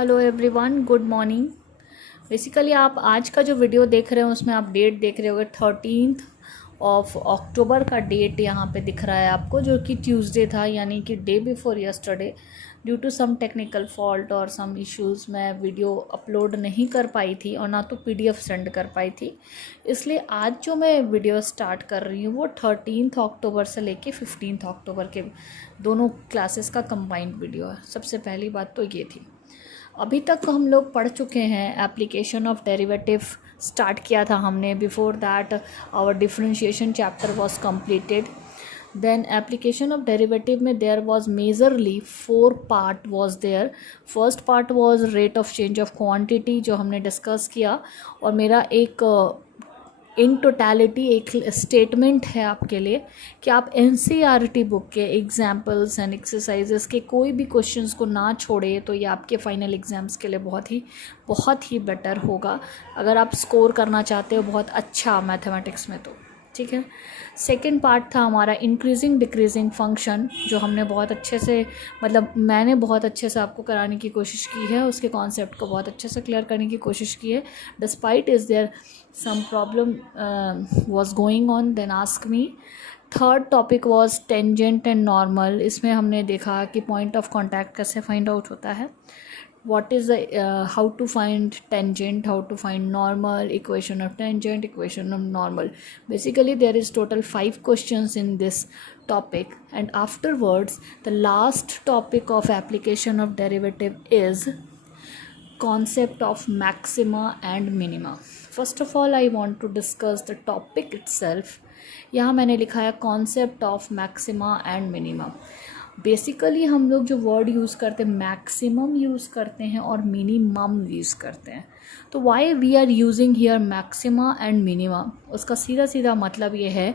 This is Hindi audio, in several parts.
Hello everyone, good morning. Basically आप आज का जो वीडियो देख रहे हो उसमें आप डेट देख रहे होगे 13 अक्टूबर का डेट यहाँ पे दिख रहा है आपको, जो कि ट्यूसडे था, यानी कि day before yesterday. Due to some technical fault और सम इश्यूज़ मैं वीडियो अपलोड नहीं कर पाई थी और ना तो पीडीएफ सेंड कर पाई थी। इसलिए आज जो मैं वीडियो स्टार्ट कर रही हूँ वो 13 अक्टूबर से लेके 15 अक्टूबर के दोनों क्लासेस का कंबाइंड वीडियो है। सबसे पहली बात तो ये थी, अभी तक हम लोग पढ़ चुके हैं एप्लीकेशन ऑफ डेरिवेटिव स्टार्ट किया था हमने। Before that our differentiation chapter was completed. Then application of derivative में there was majorly 4 part was there. First part was rate of change of quantity, जो हमने डिस्कस किया। और मेरा एक इन टोटलिटी एक स्टेटमेंट है आपके लिए कि आप एनसीईआरटी बुक के एग्जाम्पल्स एंड एक्सरसाइजेस के कोई भी क्वेश्चंस को ना छोड़े, तो ये आपके फाइनल एग्जाम्स के लिए बहुत ही बेटर होगा अगर आप स्कोर करना चाहते हो बहुत अच्छा मैथमेटिक्स में तो। ठीक है। सेकेंड पार्ट था हमारा इंक्रीजिंग डिक्रीजिंग फंक्शन, जो हमने बहुत अच्छे से मैंने बहुत अच्छे से आपको कराने की कोशिश की है, उसके कॉन्सेप्ट को बहुत अच्छे से क्लियर करने की कोशिश की है। Despite is there some problem was going on, then ask me. Third topic was tangent and normal. इसमें हमने देखा कि पॉइंट ऑफ कॉन्टैक्ट कैसे फाइंड आउट होता है, what is the how to find tangent, how to find normal, equation of tangent, equation of normal. Basically there is total 5 questions in this topic, and afterwards the last topic of application of derivative is concept of maxima and minima. First of all I want to discuss the topic itself. यहाँ मैंने लिखा है concept of maxima and minima. Basically हम लोग जो वर्ड यूज़ करते हैं मैक्सिमम यूज़ करते हैं और मिनिमम यूज़ करते हैं। तो why we are using here maxima and minima, उसका सीधा सीधा मतलब ये है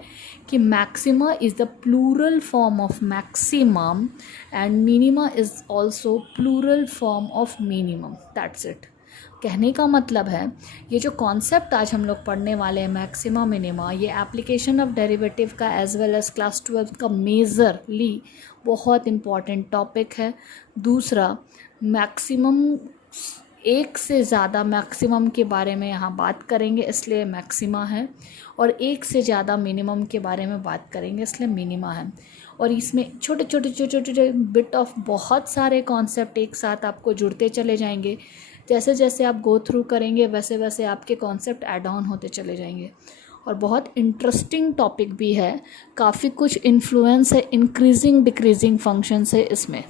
कि maxima is the plural form of maximum and minima is also plural form of minimum. That's it. कहने का मतलब है ये जो कॉन्सेप्ट आज हम लोग पढ़ने वाले हैं मैक्सिमा मिनिमा, ये एप्लीकेशन ऑफ डेरिवेटिव का एज वेल एज क्लास 12 का मेजरली बहुत इम्पॉर्टेंट टॉपिक है। दूसरा, मैक्सिमम, एक से ज़्यादा मैक्सिमम के बारे में यहाँ बात करेंगे इसलिए मैक्सिमा है, और एक से ज़्यादा मिनिमम के बारे में बात करेंगे इसलिए मिनिमा है। और इसमें छोटे छोटे बिट ऑफ बहुत सारे कॉन्सेप्ट एक साथ आपको जुड़ते चले जाएंगे। जैसे जैसे आप गो थ्रू करेंगे वैसे वैसे आपके कॉन्सेप्ट ऐड ऑन होते चले जाएंगे। और बहुत इंटरेस्टिंग टॉपिक भी है, काफ़ी कुछ इन्फ्लुएंस है इंक्रीजिंग डिक्रीजिंग फंक्शन से इसमें।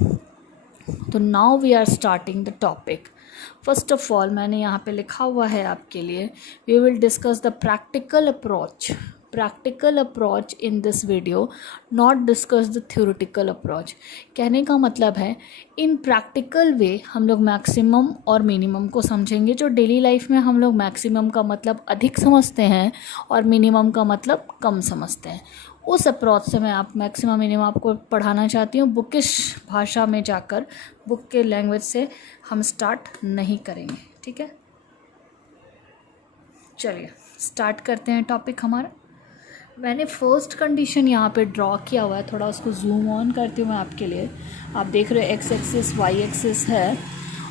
तो now we are starting the topic. First of all मैंने यहाँ पे लिखा हुआ है आपके लिए, we will discuss the practical approach in this video, not discuss the theoretical approach. कहने का मतलब है इन प्रैक्टिकल वे हम लोग मैक्सिमम और मिनिमम को समझेंगे। जो डेली लाइफ में हम लोग मैक्सिमम का मतलब अधिक समझते हैं और मिनिमम का मतलब कम समझते हैं, उस अप्रोच से मैं आप मैक्सिमम मिनिमम आपको पढ़ाना चाहती हूँ। बुकिश भाषा में जाकर बुक के लैंग्वेज से हम स्टार्ट नहीं करेंगे। ठीक है, चलिए स्टार्ट करते हैं टॉपिक हमारा। मैंने फर्स्ट कंडीशन यहाँ पे ड्रॉ किया हुआ है, थोड़ा उसको जूम ऑन करती हूँ मैं आपके लिए। आप देख रहे हो एक्स एक्सिस वाई एक्सिस है,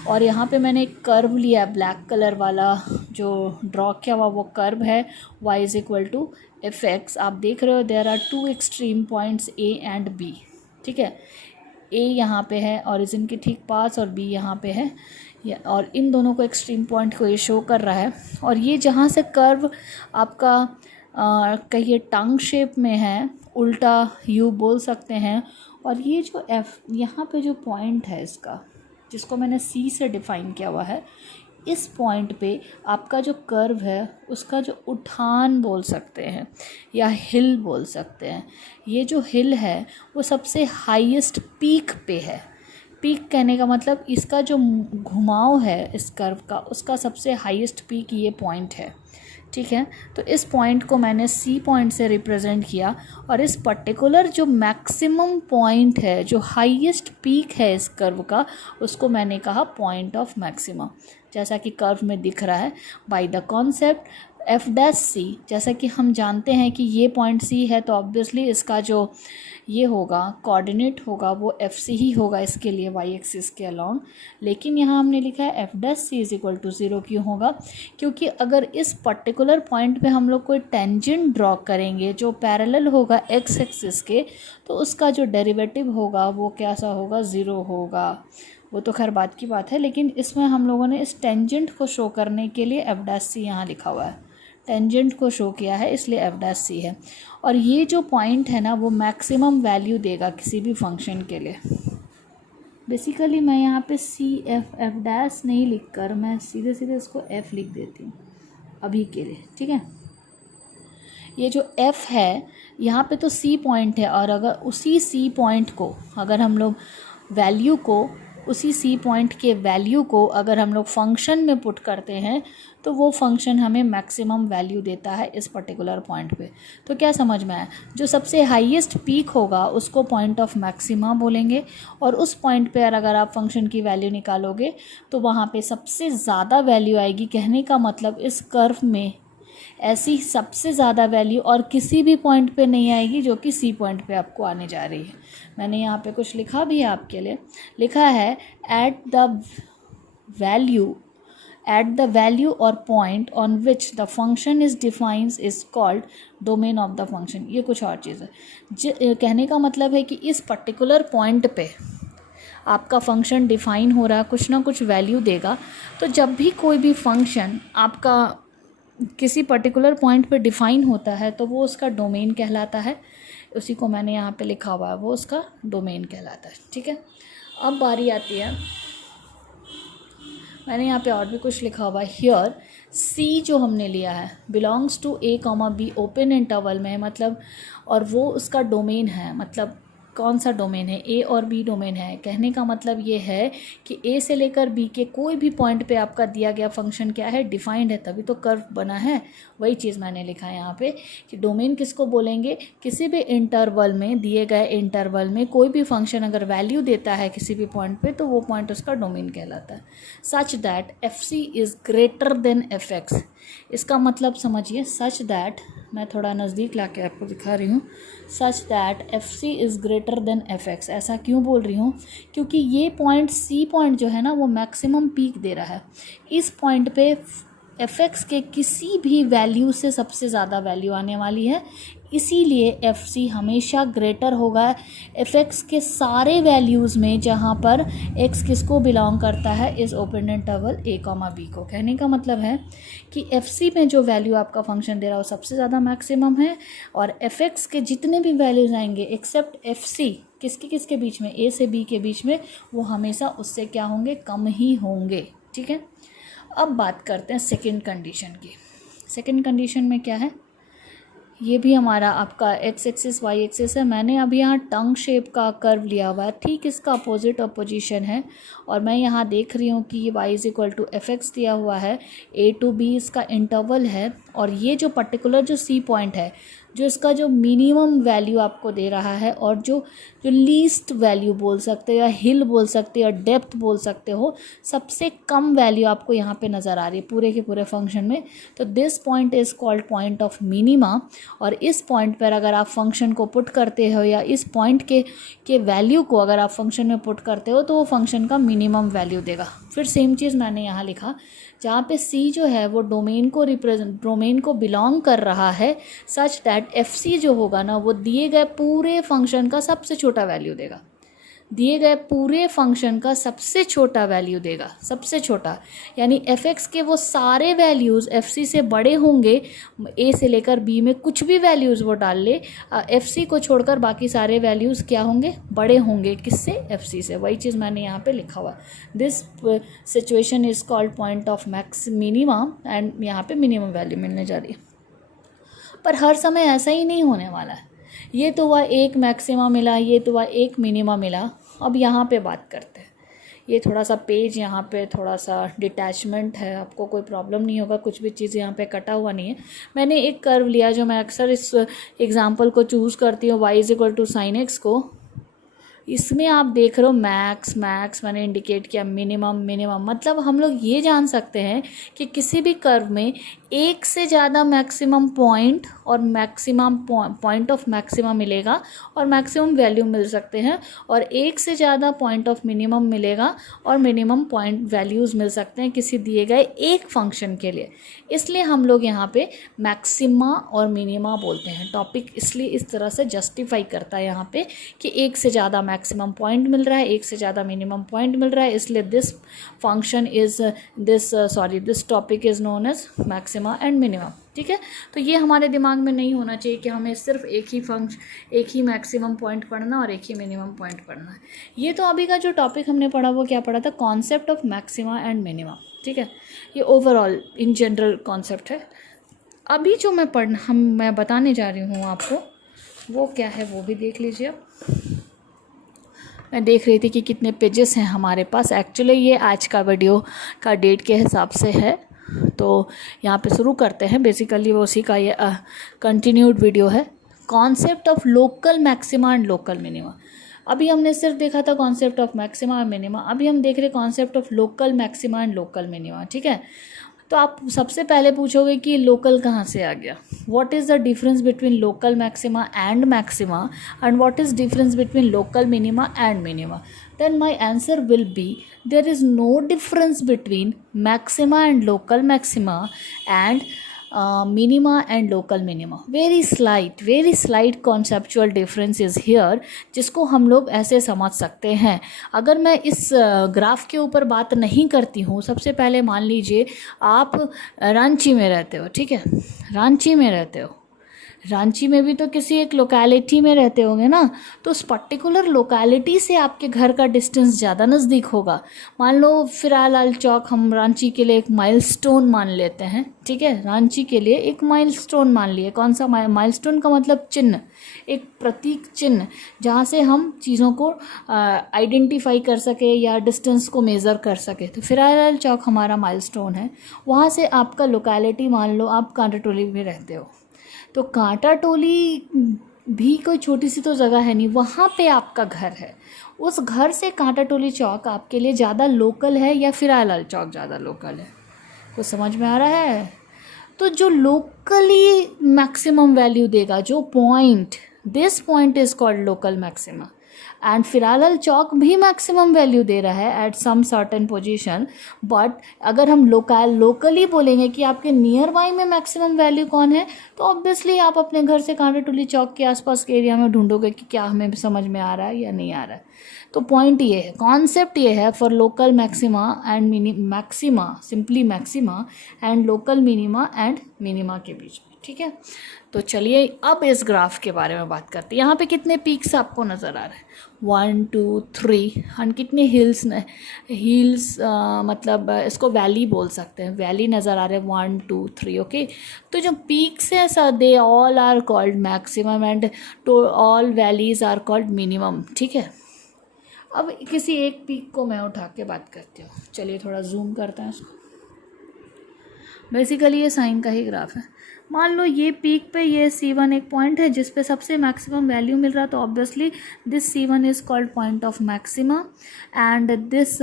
और यहाँ पे मैंने एक कर्व लिया है ब्लैक कलर वाला, जो ड्रॉ किया हुआ वो कर्व है y is equal to F x. आप देख रहे हो there are 2 extreme points a and b। ठीक है, a यहाँ पे है ओरिजिन के ठीक पास और b यहाँ पे है, और इन दोनों को एक्सट्रीम पॉइंट को ये शो कर रहा है। और ये जहाँ से कर्व आपका कहिए टंग शेप में है, उल्टा यू बोल सकते हैं, और ये जो एफ यहाँ पे जो पॉइंट है इसका, जिसको मैंने सी से डिफ़ाइन किया हुआ है, इस पॉइंट पे आपका जो कर्व है उसका जो उठान बोल सकते हैं या हिल बोल सकते हैं। ये जो हिल है वो सबसे हाईएस्ट पीक पे है। पीक कहने का मतलब इसका जो घुमाव है इस कर्व का, उसका सबसे हाईएस्ट पीक ये पॉइंट है। ठीक है, तो इस पॉइंट को मैंने सी पॉइंट से रिप्रेजेंट किया, और इस पर्टिकुलर जो मैक्सिमम पॉइंट है, जो हाईएस्ट पीक है इस कर्व का, उसको मैंने कहा पॉइंट ऑफ मैक्सिमा। जैसा कि कर्व में दिख रहा है, by the concept F dash C. जैसा कि हम जानते हैं कि ये पॉइंट सी है, तो ऑब्वियसली इसका जो ये होगा कोऑर्डिनेट होगा वो एफ सी ही होगा इसके लिए वाई एक्सिस के अलोंग। लेकिन यहाँ हमने लिखा है F dash C is equal to 0। क्यों होगा? क्योंकि अगर इस पर्टिकुलर पॉइंट पे हम लोग कोई टेंजेंट ड्रॉ करेंगे जो पैरेलल होगा एक्स एक्सिस के, तो उसका जो डेरिवेटिव होगा वो कैसा होगा? 0 होगा। वो तो खैर बात की बात है, लेकिन इसमें हम लोगों ने इस टेंजेंट को शो करने के लिए एफ डैश सी यहाँ लिखा हुआ है, टेंजेंट को शो किया है इसलिए एफ डैश सी है। और ये जो पॉइंट है ना वो मैक्सिमम वैल्यू देगा किसी भी फंक्शन के लिए। बेसिकली मैं यहाँ पे सी एफ डैश नहीं लिख कर मैं सीधे सीधे इसको एफ लिख देती हूँ अभी के लिए, ठीक है। ये जो एफ है यहाँ पे तो सी पॉइंट है, और अगर उसी सी पॉइंट को अगर हम लोग वैल्यू को उसी सी पॉइंट के वैल्यू को अगर हम लोग फंक्शन में पुट करते हैं तो वो फंक्शन हमें मैक्सिमम वैल्यू देता है इस पर्टिकुलर पॉइंट पे। तो क्या समझ में आया? जो सबसे हाईएस्ट पीक होगा उसको पॉइंट ऑफ मैक्सिमा बोलेंगे, और उस पॉइंट पे अगर आप फंक्शन की वैल्यू निकालोगे तो वहाँ पे सबसे ज़्यादा वैल्यू आएगी। कहने का मतलब इस कर्व में ऐसी सबसे ज़्यादा वैल्यू और किसी भी पॉइंट पे नहीं आएगी जो कि सी पॉइंट पे आपको आने जा रही है। मैंने यहाँ पे कुछ लिखा भी है आपके लिए, लिखा है एट द वैल्यू और point on which the function is defines is called domain of the function. ये कुछ और चीज़ है। कहने का मतलब है कि इस पर्टिकुलर पॉइंट पे आपका फंक्शन डिफाइन हो रहा है, कुछ ना कुछ वैल्यू देगा। तो जब भी कोई भी फंक्शन आपका किसी पर्टिकुलर पॉइंट पे डिफाइन होता है तो वो उसका डोमेन कहलाता है। उसी को मैंने यहाँ पे लिखा हुआ है, वो उसका डोमेन कहलाता है, ठीक है। अब बारी आती है, मैंने यहाँ पे और भी कुछ लिखा हुआ है। हियर सी जो हमने लिया है belongs to A comma B open interval में है, मतलब, और वो उसका डोमेन है। मतलब कौन सा डोमेन है? ए और बी डोमेन है। कहने का मतलब ये है कि ए से लेकर बी के कोई भी पॉइंट पे आपका दिया गया फंक्शन क्या है? डिफाइंड है, तभी तो कर्व बना है। वही चीज़ मैंने लिखा है यहाँ पे कि डोमेन किसको बोलेंगे? किसी भी इंटरवल में, दिए गए इंटरवल में कोई भी फंक्शन अगर वैल्यू देता है किसी भी पॉइंट पे तो वो पॉइंट उसका डोमेन कहलाता है। Such that F C is greater than F x. इसका मतलब समझिए, सच दैट, मैं थोड़ा नज़दीक ला के आपको दिखा रही हूँ। Such that F C is greater than F x. ऐसा क्यों बोल रही हूँ? क्योंकि ये पॉइंट सी पॉइंट जो है ना वो मैक्सिमम पीक दे रहा है। इस पॉइंट पे एफ एक्स के किसी भी वैल्यू से सबसे ज़्यादा वैल्यू आने वाली है, इसीलिए एफ सी हमेशा ग्रेटर होगा एफ एक्स के सारे वैल्यूज़ में जहाँ पर एक्स किसको बिलोंग करता है? इस ओपन इंटरवल ए कॉमा बी को। कहने का मतलब है कि एफ सी में जो वैल्यू आपका फंक्शन दे रहा है वो सबसे ज़्यादा मैक्सिमम है, और एफ एक्स के जितने भी वैल्यूज़ आएंगे एक्सेप्ट एफ सी किसके किसके बीच में? ए से बी के बीच में, वो हमेशा उससे क्या होंगे? कम ही होंगे, ठीक है। अब बात करते हैं सेकंड कंडीशन की। सेकंड कंडीशन में क्या है? ये भी हमारा आपका एक्स एक्सिस वाई एक्सिस है। मैंने अभी यहाँ टंग शेप का कर्व लिया हुआ है, ठीक इसका अपोजिट अपोजिशन है, और मैं यहाँ देख रही हूँ कि ये y is equal to F x दिया हुआ है, a to b इसका इंटरवल है, और ये जो पर्टिकुलर जो सी पॉइंट है जो इसका जो मिनिमम वैल्यू आपको दे रहा है, और जो लीस्ट वैल्यू बोल सकते हो या हिल बोल सकते हो या डेप्थ बोल सकते हो, सबसे कम वैल्यू आपको यहाँ पे नज़र आ रही है पूरे के पूरे फंक्शन में। तो this point is called point of minima, और इस पॉइंट पर अगर आप फंक्शन को पुट करते हो या इस पॉइंट के वैल्यू को अगर आप फंक्शन में पुट करते हो तो वो फंक्शन का मिनिमम वैल्यू देगा। फिर सेम चीज़ मैंने यहाँ लिखा, जहाँ पे सी जो है वो डोमेन को बिलोंग कर रहा है, सच दैट एफ सी जो होगा ना वो दिए गए पूरे फंक्शन का सबसे छोटा वैल्यू देगा। दिए गए पूरे फंक्शन का सबसे छोटा वैल्यू देगा, सबसे छोटा, यानी एफ एक्स के वो सारे वैल्यूज़ एफ सी से बड़े होंगे। ए से लेकर बी में कुछ भी वैल्यूज़ वो डाल ले, एफ सी को छोड़कर बाकी सारे वैल्यूज़ क्या होंगे? बड़े होंगे। किससे? एफ सी से। वही चीज़ मैंने यहाँ पे लिखा हुआ। This situation is called point of max minima, and यहाँ पे मिनिमम वैल्यू मिलने जा रही है। पर हर समय ऐसा ही नहीं होने वाला है। ये तो वह एक मैक्सिमा मिला, ये तो वह एक मिनिमा मिला। अब यहाँ पे बात करते हैं। ये थोड़ा सा पेज यहाँ पे थोड़ा सा डिटैचमेंट है, आपको कोई प्रॉब्लम नहीं होगा, कुछ भी चीज़ यहाँ पे कटा हुआ नहीं है। मैंने एक कर्व लिया जो मैं अक्सर इस एग्जांपल को चूज़ करती हूँ, y is equal to sine x को, इसमें आप देख रहे हो मैक्स मैक्स मैंने इंडिकेट किया, मिनिमम मिनिमम, मतलब हम लोग ये जान सकते हैं कि किसी भी कर्व में एक से ज़्यादा मैक्सिमम पॉइंट और मैक्सिमम पॉइंट ऑफ मैक्सिमम मिलेगा और मैक्सिमम वैल्यू मिल सकते हैं, और एक से ज़्यादा पॉइंट ऑफ मिनिमम मिलेगा और मिनिमम पॉइंट वैल्यूज़ मिल सकते हैं किसी दिए गए एक फंक्शन के लिए। इसलिए हम लोग यहाँ पे मैक्सिमा और मिनिमा बोलते हैं। टॉपिक इसलिए इस तरह से जस्टिफाई करता है यहाँ पे कि एक से ज़्यादा मैक्सिमम पॉइंट मिल रहा है, एक से ज़्यादा मिनिमम पॉइंट मिल रहा है, इसलिए this function is this topic is known as maxima and minimum. ठीक है, तो ये हमारे दिमाग में नहीं होना चाहिए कि हमें सिर्फ एक ही मैक्सिमम पॉइंट पढ़ना और एक ही मिनिमम पॉइंट पढ़ना है। ये तो अभी का जो टॉपिक हमने पढ़ा वो क्या पढ़ा था, concept of maxima and minimum. ठीक है, ये ओवरऑल इन जनरल कॉन्सेप्ट है। अभी जो मैं बताने जा रही हूँ आपको वो क्या है वो भी देख लीजिए। अब मैं देख रही थी कि कितने पेजेस हैं हमारे पास। एक्चुअली ये आज का वीडियो का डेट के हिसाब से है, तो यहाँ पे शुरू करते हैं। बेसिकली वो उसी का ये कंटिन्यूड वीडियो है। Concept of local maxima and local minima. अभी हमने सिर्फ देखा था कॉन्सेप्ट ऑफ मैक्सिमा और मिनिमा, अभी हम देख रहे हैं concept of local maxima and local minima. ठीक है, तो आप सबसे पहले पूछोगे कि लोकल कहाँ से आ गया, what is the difference between local maxima and maxima and what is difference between local minima and minima. then my answer will be there is no difference between maxima and local maxima and minima and local minima. very slight conceptual difference is here, जिसको हम लोग ऐसे समझ सकते हैं। अगर मैं इस ग्राफ के ऊपर बात नहीं करती हूँ, सबसे पहले मान लीजिए आप रांची में रहते हो। ठीक है, रांची में रहते हो, रांची में भी तो किसी एक लोकेलिटी में रहते होंगे ना, तो उस पर्टिकुलर लोकेलिटी से आपके घर का डिस्टेंस ज़्यादा नज़दीक होगा। मान लो फिरालाल चौक हम रांची के लिए एक माइलस्टोन मान लेते हैं। ठीक है, रांची के लिए एक माइलस्टोन मान लिए। कौन सा माइलस्टोन का मतलब चिन्ह, एक प्रतीक चिन्ह, जहाँ से हम चीज़ों को आइडेंटिफाई कर सके या डिस्टेंस को मेज़र कर सके। तो फिरालाल चौक हमारा माइलस्टोन है। वहाँ से आपका लोकेलिटी, मान लो आप कांटाटोली में रहते हो, तो कांटाटोली भी कोई छोटी सी तो जगह है नहीं, वहाँ पे आपका घर है। उस घर से कांटाटोली चौक आपके लिए ज़्यादा लोकल है या फिरालाल चौक ज़्यादा लोकल है? कुछ समझ में आ रहा है? तो जो लोकली मैक्सिमम वैल्यू देगा, जो point, this point is called local maxima, and फिरालाल चौक भी मैक्सिमम वैल्यू दे रहा है at some certain position. But अगर हम लोकली बोलेंगे कि आपके नियर बाई में मैक्सिमम वैल्यू कौन है, तो ऑब्वियसली आप अपने घर से कांटाटोली चौक के आसपास के एरिया में ढूंढोगे कि क्या हमें समझ में आ रहा है या नहीं आ रहा है। तो पॉइंट ये है, कॉन्सेप्ट ये है, for local maxima and maxima, simply maxima and local minima and minima के बीच में। ठीक है, तो चलिए अब इस ग्राफ के बारे में बात करते हैं। यहाँ पे कितने पीक्स आपको नज़र आ रहे हैं? 1 2 3 एंड कितने हिल्स मतलब इसको वैली बोल सकते हैं, वैली नज़र आ रहे हैं 1 2 3। ओके, तो जो पीक्स हैं sir, they all are called maximum and all valleys are called minimum. ठीक है, अब किसी एक पीक को मैं उठा के बात करती हूँ। चलिए थोड़ा जूम करते हैं इसको। बेसिकली ये साइन का ही ग्राफ है। मान लो ये पीक पे ये C1 एक पॉइंट है जिस पे सबसे मैक्सिमम वैल्यू मिल रहा है, तो obviously this C1 is called point of maxima and this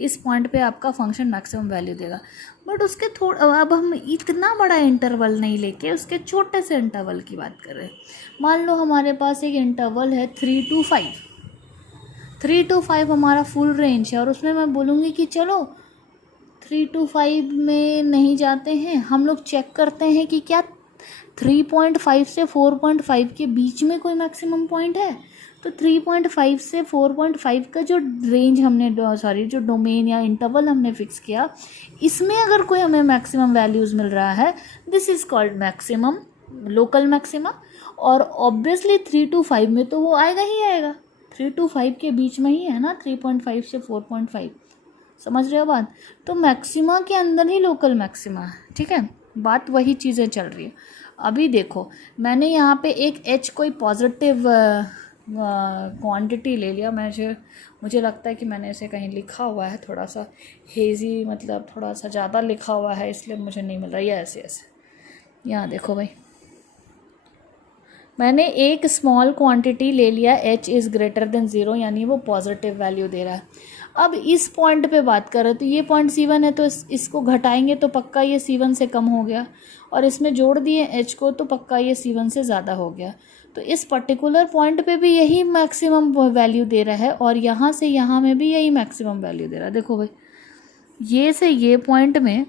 इस पॉइंट पे आपका फंक्शन मैक्सिमम वैल्यू देगा। बट उसके अब हम इतना बड़ा इंटरवल नहीं लेके उसके छोटे से इंटरवल की बात कर रहे हैं। मान लो हमारे पास एक इंटरवल है 3 to 5, 3 to 5 हमारा फुल रेंज है, और उसमें मैं बोलूँगी कि चलो 3 to 5 में नहीं जाते हैं, हम लोग चेक करते हैं कि क्या 3.5 से 4.5 के बीच में कोई मैक्सिमम पॉइंट है। तो 3.5 से 4.5 का जो रेंज हमने जो डोमेन या इंटरवल हमने फिक्स किया, इसमें अगर कोई हमें मैक्सिमम वैल्यूज़ मिल रहा है, this is called maximum, local maxima. और ऑब्वियसली 3 to 5 में तो वो आएगा ही आएगा, 3 to 5 के बीच में ही है ना, 3.5 से 4.5। समझ रहे हो बात? तो मैक्सिमा के अंदर ही लोकल मैक्सिमा है। ठीक है, बात वही चीज़ें चल रही है। अभी देखो, मैंने यहाँ पे एक h कोई पॉजिटिव क्वांटिटी ले लिया। मुझे लगता है कि मैंने इसे कहीं लिखा हुआ है, थोड़ा सा हेजी, मतलब थोड़ा सा ज़्यादा लिखा हुआ है, इसलिए मुझे नहीं मिल रहा है। ऐसे यहाँ देखो भाई, मैंने एक स्मॉल क्वांटिटी ले लिया, h इज़ ग्रेटर देन 0, यानी वो पॉजिटिव वैल्यू दे रहा है। अब इस पॉइंट पे बात करें तो ये पॉइंट C1 है, तो इसको घटाएंगे तो पक्का ये C1 से कम हो गया, और इसमें जोड़ दिए h को तो पक्का ये C1 से ज़्यादा हो गया। तो इस पर्टिकुलर पॉइंट पे भी यही मैक्सिमम वैल्यू दे रहा है, और यहाँ से यहाँ में भी यही मैक्सिमम वैल्यू दे रहा है। देखो भाई, ये से ये पॉइंट में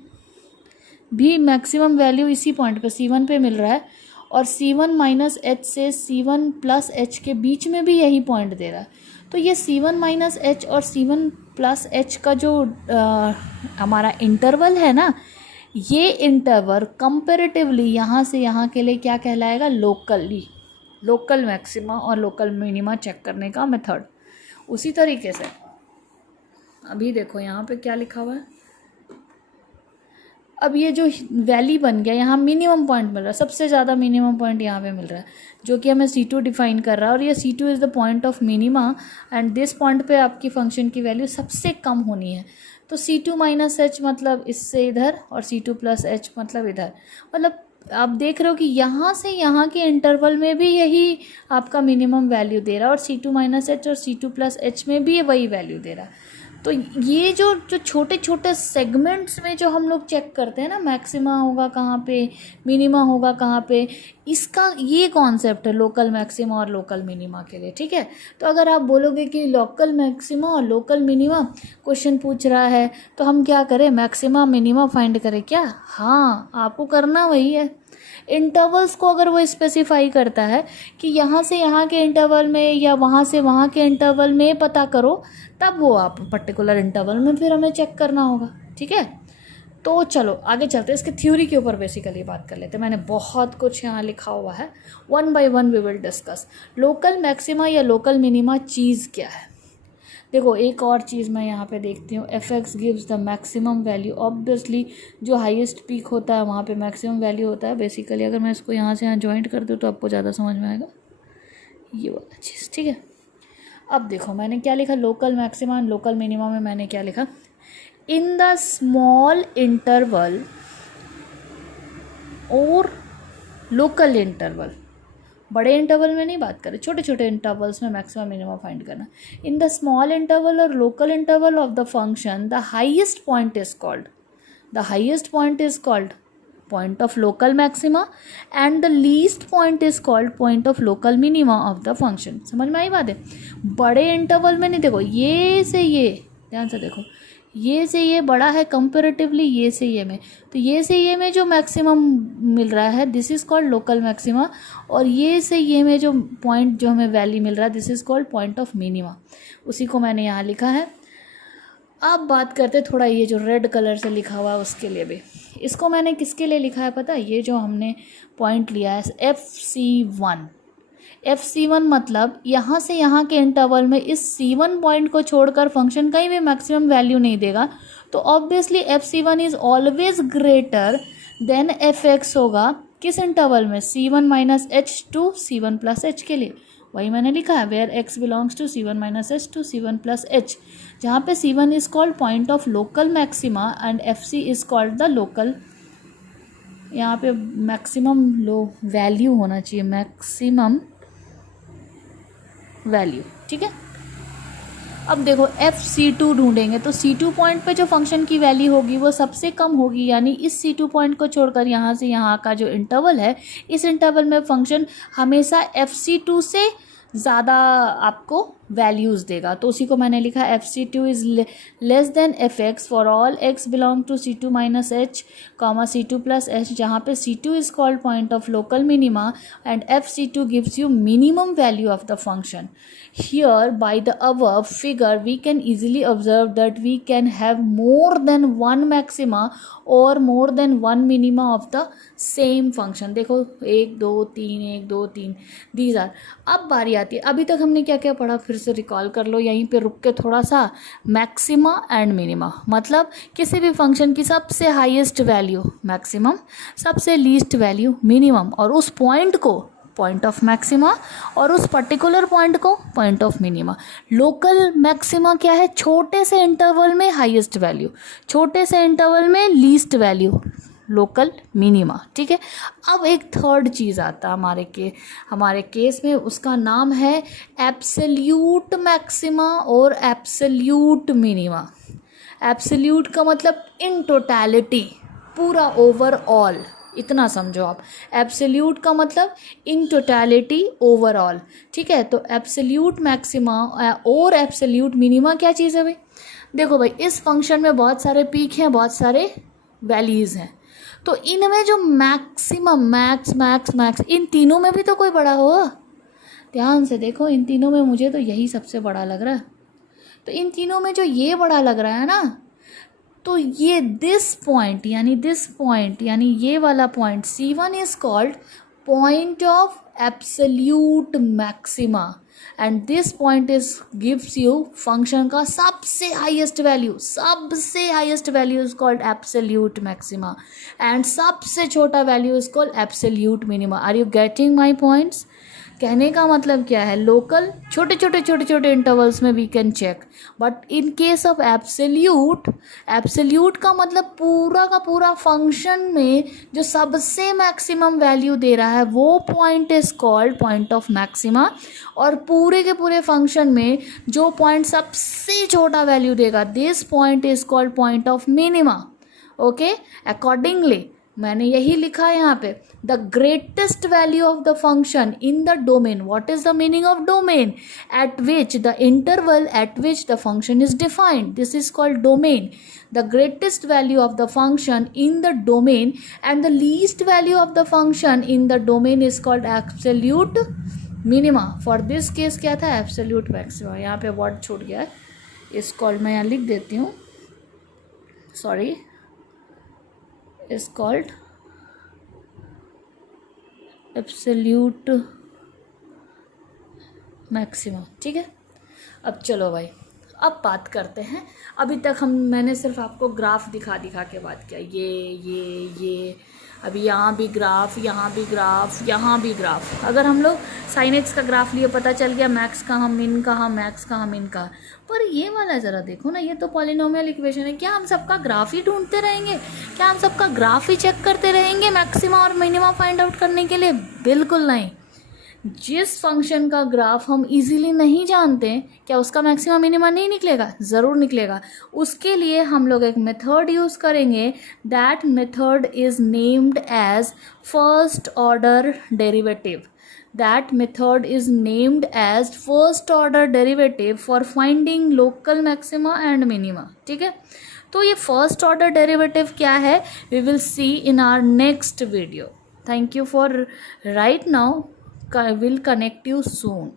भी मैक्सिमम वैल्यू इसी पॉइंट पे C1 पे मिल रहा है, और C1 माइनस एच से C1 प्लस एच के बीच में भी यही पॉइंट दे रहा है। तो ये C1 माइनस एच और C1 प्लस एच का जो हमारा इंटरवल है ना, ये इंटरवल कंपैरेटिवली यहाँ से यहाँ के लिए क्या कहलाएगा, लोकल मैक्सिमा और लोकल मिनिमा चेक करने का मेथड। उसी तरीके से अभी देखो यहाँ पे क्या लिखा हुआ है। अब ये जो वैली बन गया, यहाँ मिनिमम पॉइंट मिल रहा है, सबसे ज़्यादा मिनिमम पॉइंट यहाँ पे मिल रहा है, जो कि हमें C2 डिफाइन कर रहा है, और ये C2 is the point of minima, and this point पे आपकी फंक्शन की वैल्यू सबसे कम होनी है। तो C2 माइनस एच मतलब इससे इधर, और C2 प्लस एच मतलब इधर। मतलब आप देख रहे हो कि यहाँ से यहाँ के इंटरवल में भी यही आपका मिनिमम वैल्यू दे रहा है, और C2 माइनस एच और C2 प्लस एच में भी वही वैल्यू दे रहा है। तो ये जो छोटे छोटे सेगमेंट्स में जो हम लोग चेक करते हैं ना, मैक्सिमा होगा कहाँ पे, मिनिमा होगा कहाँ पे, इसका ये कॉन्सेप्ट है लोकल मैक्सिमा और लोकल मिनिमा के लिए। ठीक है, तो अगर आप बोलोगे कि लोकल मैक्सिमा और लोकल मिनिमा क्वेश्चन पूछ रहा है, तो हम क्या करें, मैक्सिमा मिनिमा फाइंड करें क्या? हाँ, आपको करना वही है। इंटरवल्स को अगर वो स्पेसिफाई करता है कि यहाँ से यहाँ के इंटरवल में या वहाँ से वहाँ के इंटरवल में पता करो, तब वो आप पर्टिकुलर इंटरवल में फिर हमें चेक करना होगा। ठीक है, तो चलो आगे चलते हैं, इसके थ्योरी के ऊपर बेसिकली बात कर लेते हैं। मैंने बहुत कुछ यहाँ लिखा हुआ है, one by one we will discuss. Local maxima या लोकल मिनिमा चीज़ क्या है? देखो, एक और चीज़ मैं यहाँ पे देखती हूँ, fx gives the maximum value. Obviously जो हाईएस्ट पीक होता है वहाँ पे मैक्सिमम वैल्यू होता है। बेसिकली अगर मैं इसको यहाँ से यहाँ जॉइंट कर दूँ तो आपको ज़्यादा समझ में आएगा ये वाला चीज़। ठीक है, अब देखो मैंने क्या लिखा, local maxima and local minima में मैंने क्या लिखा, इन द स्मॉल इंटरवल और लोकल इंटरवल। बड़े इंटरवल में नहीं बात करें, छोटे छोटे इंटरवल्स में मैक्सिमम मिनिमम फाइंड करना। इन द स्मॉल इंटरवल और local interval of the function the highest point is called point of local maxima and the least point is called point of local minima of the function। समझ में आई बात है? बड़े इंटरवल में नहीं, देखो ये से ये, ध्यान से देखो, ये से ये बड़ा है कंपेरेटिवली ये से ये में, तो ये से ये में जो मैक्सिमम मिल रहा है this is called local maxima, और ये से ये में जो पॉइंट जो हमें वैल्यू मिल रहा है this is called point of minima. उसी को मैंने यहाँ लिखा है। अब बात करते थोड़ा ये जो रेड कलर से लिखा हुआ है उसके लिए भी। इसको मैंने किसके लिए लिखा है पता है? ये जो हमने पॉइंट लिया है FC1 मतलब यहाँ से यहाँ के इंटरवल में इस C1 पॉइंट को छोड़कर फंक्शन कहीं भी मैक्सिमम वैल्यू नहीं देगा, तो obviously FC1 is always greater than FX होगा किस इंटरवल में, C1 minus H to C1 plus H के लिए। वही मैंने लिखा है, where x belongs to C1 minus H to C1 plus H, जहाँ पे C1 is called point of local maxima and FC is called the local, यहाँ पे मैक्सिमम लो वैल्यू होना चाहिए, मैक्सिमम वैल्यू। ठीक है, अब देखो FC2 ढूंढेंगे तो C2 पॉइंट पे जो फंक्शन की वैल्यू होगी वो सबसे कम होगी, यानी इस C2 पॉइंट को छोड़कर यहाँ से यहाँ का जो इंटरवल है, इस इंटरवल में फंक्शन हमेशा FC2 से ज़्यादा आपको वैल्यूज़ देगा। तो उसी को मैंने लिखा FC2 is less than FX for all x belong to C2 minus H comma C2 plus H, जहाँ पे C2 is called point of local minima and FC2 gives you minimum value of the function. Here by the above figure we can easily observe that we can have more than one maxima or more than one minima of the same function। देखो 1 2 3 1 2 3 these are। अब बारी आती है, अभी तक हमने क्या क्या पढ़ा फिर से रिकॉल कर लो यहीं पे रुक के थोड़ा सा। मैक्सिमा एंड मिनिमा मतलब किसी भी फंक्शन की सबसे हाईएस्ट वैल्यू मैक्सिमम, सबसे लीस्ट वैल्यू मिनिमम, और उस पॉइंट को पॉइंट ऑफ मैक्सिमा और उस पर्टिकुलर पॉइंट को point of minima. Local maxima क्या है? छोटे से इंटरवल में हाईएस्ट वैल्यू, छोटे से इंटरवल में लीस्ट वैल्यू। लोकल मिनिमा, ठीक है। अब एक थर्ड चीज़ आता है हमारे केस में, उसका नाम है एब्सोल्यूट मैक्सिमा और एब्सोल्यूट मिनिमा। एब्सोल्यूट का मतलब इन टोटैलिटी, पूरा ओवरऑल, इतना समझो आप। एब्सोल्यूट का मतलब इन टोटैलिटी ओवरऑल, ठीक है। तो एब्सोल्यूट मैक्सिमा और एब्सोल्यूट मिनिमा क्या चीज़ है भाई? देखो भाई, इस फंक्शन में बहुत सारे पीक हैं, बहुत सारे वैल्यूज़ हैं, तो इनमें जो मैक्सिमम, मैक्स इन तीनों में भी तो कोई बड़ा हो। ध्यान से देखो, इन तीनों में मुझे तो यही सबसे बड़ा लग रहा है। तो इन तीनों में जो ये बड़ा लग रहा है ना, तो ये दिस पॉइंट यानी ये वाला point C1 is called point of absolute maxima, and this point is gives you function का सबसे highest value is called absolute maxima, and सबसे छोटा value is called absolute minima. Are you getting my points? कहने का मतलब क्या है, लोकल छोटे छोटे इंटरवल्स में we can check, but in case of absolute का मतलब पूरा का पूरा फंक्शन में जो सबसे मैक्सिमम वैल्यू दे रहा है वो point is called point of maxima, और पूरे के पूरे फंक्शन में जो पॉइंट सबसे छोटा वैल्यू देगा, this point is called point of minima. Okay, accordingly मैंने यही लिखा है यहाँ पे, the greatest value of the function in the domain. What is the meaning of domain? Eight which the interval eight which the function is defined, this is called domain. The greatest value of the function in the domain and the least value of the function in the domain is called absolute minima. For this case क्या था? Absolute maxima. यहाँ पे वर्ड छूट गया है, इस कॉल्ड मैं यहाँ लिख देती हूँ, sorry, is called absolute maximum, ठीक है। अब चलो भाई, अब बात करते हैं। अभी तक मैंने सिर्फ आपको ग्राफ दिखा के बात किया, ये अभी यहाँ भी ग्राफ, यहाँ भी ग्राफ, यहाँ भी ग्राफ। अगर हम लोग साइन एक्स का ग्राफ लिए, पता चल गया मैक्स कहाँ, मिन कहाँ, मैक्स कहाँ, मिन कहाँ। पर ये वाला ज़रा देखो ना, ये तो पॉलिनोमियल इक्वेशन है। क्या हम सबका ग्राफ ही ढूंढते रहेंगे? क्या हम सबका ग्राफ ही चेक करते रहेंगे मैक्सिमा और मिनिमा फाइंड आउट करने के लिए? बिल्कुल नहीं। जिस फंक्शन का ग्राफ हम इजीली नहीं जानते, क्या उसका मैक्सिमा मिनिमा नहीं निकलेगा? ज़रूर निकलेगा। उसके लिए हम लोग एक मेथड यूज़ करेंगे, that method is named as first order derivative. That method is named as first order derivative for finding local maxima and minima, ठीक है। तो ये फर्स्ट ऑर्डर डेरिवेटिव क्या है, we will see in our next video. Thank you for right now. Will connect you soon.